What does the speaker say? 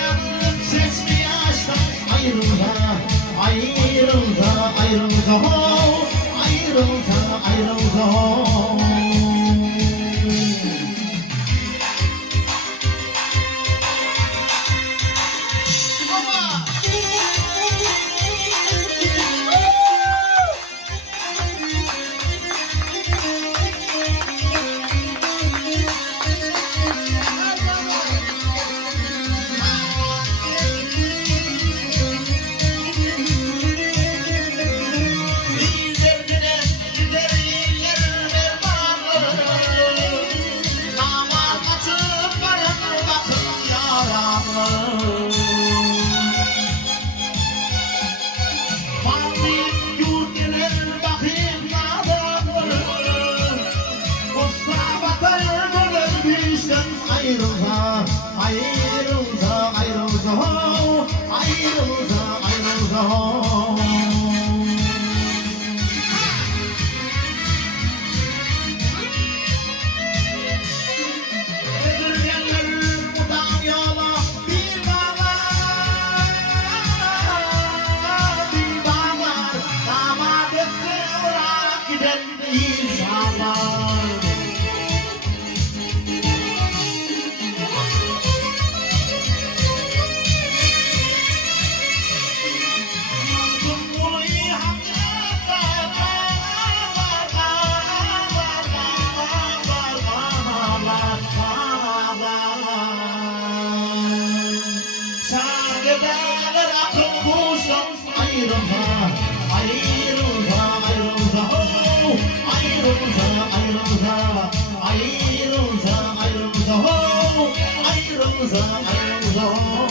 yanıp sesli yaştan ayrılsa, ayrılsa, ayrılsa, oh, ayrılsa, ayrılsa, oh. Ayrılsa, ayrılsa, ayrılsa, oh, ayrılsa, ayrılsa, oh. Öldürgenler buradan yola bir bağlar, bir bağlar. Damat üstü olarak giden insanlar. Saygıdeğer akıl bulsam ayrılsa, ayrılsa, ayrılsa, oh, ayrılsa, ayrılsa, ayrılsa, ayrılsa, oh, ayrılsa, ayrılsa, oh.